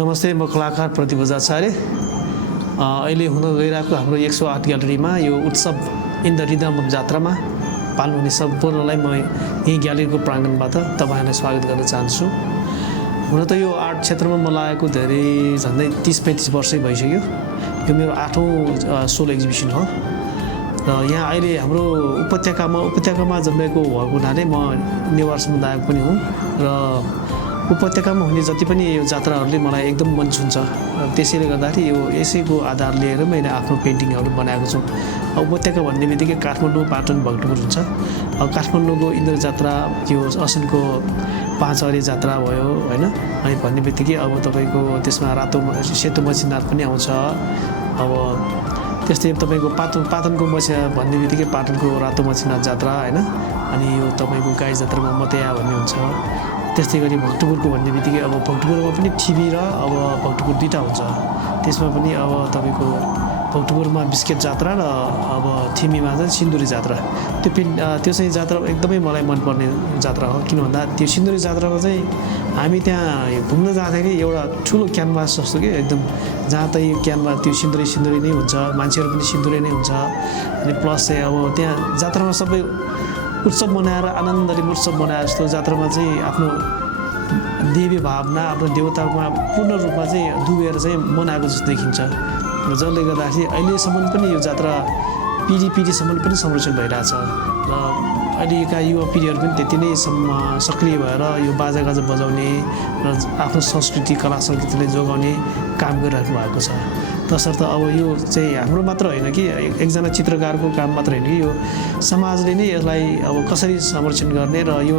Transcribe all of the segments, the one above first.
नमस्ते, म कलाकार प्रतिभा आचार्य। अहिले हुन गइरहेको हाम्रो 108 ग्यालरीमा यो उत्सव इन द रिदम अफ जात्रामा पाल्नुहुने सम्पूर्णलाई म यही ग्यालरीको प्राङ्गणबाट तपाईँहरूलाई स्वागत गर्न चाहन्छु। हुन त यो आर्ट क्षेत्रमा म लागेको धेरै झन्डै 30-35 वर्षै भइसक्यो। यो मेरो 8औं सोलो एक्जिबिसन हो र यहाँ अहिले हाम्रो उपत्यकामा जन्मेको भएको हुनाले म नेवार समुदायको पनि हुँ र उपत्यकामा हुने जति पनि यो जात्राहरूले मलाई एकदम मन छुन्छ। त्यसैले गर्दाखेरि यो यसैको आधार लिएर मैले आफ्नो पेन्टिङहरू बनाएको छु। उपत्यका भन्ने बित्तिकै काठमाडौँ, पाटन, भक्तपुर हुन्छ। काठमाडौँको इन्द्र जात्रा, यो असनको पाँचहरे जात्रा भयो हैन। अनि भन्ने बित्तिकै अब तपाईँको त्यसमा सेतो मछिनार पनि आउँछ। अब त्यस्तै तपाईँको पाटनको भन्ने बित्तिकै पाटनको रातो मछिनार जात्रा हैन। अनि यो तपाईँको गाई जात्रामा मतया भन्ने हुन्छ। त्यस्तै गरी भक्तपुरको भन्ने बित्तिकै अब भक्तपुरमा पनि ठिमी र अब भक्तपुर दुईवटा हुन्छ। त्यसमा पनि अब तपाईँको भक्तपुरमा बिस्केट जात्रा र अब ठिमीमा चाहिँ सिन्दुरी जात्रा। त्यो चाहिँ जात्रा एकदमै मलाई मनपर्ने जात्रा हो। किन भन्दा त्यो सिन्दुरी जात्रामा चाहिँ हामी त्यहाँ घुम्न जाँदाखेरि एउटा ठुलो क्यानभास जस्तो कि एकदम जहाँ तै क्यानभास त्यो सिन्दुरी नै हुन्छ, मान्छेहरू पनि सिन्दुरी नै हुन्छ। अनि प्लस चाहिँ अब त्यहाँ जात्रामा सबै उत्सव मनाएर आनन्दले उत्सव मनाएर जस्तो जात्रामा चाहिँ आफ्नो देवी भावना, आफ्नो देवतामा पूर्ण रूपमा चाहिँ डुबेर चाहिँ मनाएको जस्तो देखिन्छ। र जसले गर्दाखेरि अहिलेसम्म पनि यो जात्रा पिँढीसम्म पनि संरक्षण भइरहेछ र अहिलेका युवा पिँढीहरू पनि त्यति नै सक्रिय भएर यो बाजागाजा बजाउने र आफ्नो संस्कृति कला संस्कृतिलाई जोगाउने काम गरिराख्नु भएको छ। तसर्थ अब यो चाहिँ हाम्रो मात्र होइन कि एकजना चित्रकारको काम मात्र होइन कि यो समाजले नै यसलाई अब कसरी संरक्षण गर्ने र यो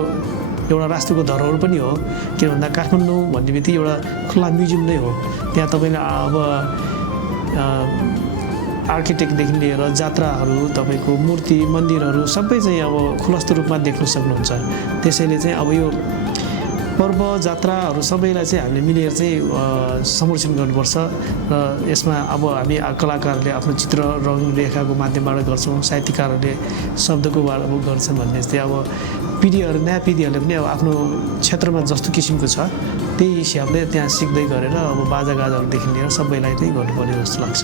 एउटा राष्ट्रको धरोहर पनि हो। किन भन्दा काठमाडौँ भन्ने बित्तिकै एउटा खुला म्युजियम नै हो। त्यहाँ तपाईँले अब आर्किटेक्टदेखि लिएर जात्राहरू, तपाईँको मूर्ति, मन्दिरहरू सबै चाहिँ अब खुलस्त रूपमा देख्न सक्नुहुन्छ। त्यसैले चाहिँ अब यो पर्व जात्राहरू सबैलाई चाहिँ हामीले मिलेर चाहिँ संरक्षण गर्नुपर्छ र यसमा अब हामी कलाकारहरूले आफ्नो चित्र रङ रेखाको माध्यमबाट गर्छौँ, साहित्यकारहरूले शब्दको गर्छन् भन्ने चाहिँ अब नयाँ पिँढीहरूले पनि अब आफ्नो क्षेत्रमा जस्तो किसिमको छ त्यही हिसाबले त्यहाँ सिक्दै गरेर अब बाजागाजाहरूदेखि लिएर सबैलाई चाहिँ गर्नुपर्ने जस्तो लाग्छ।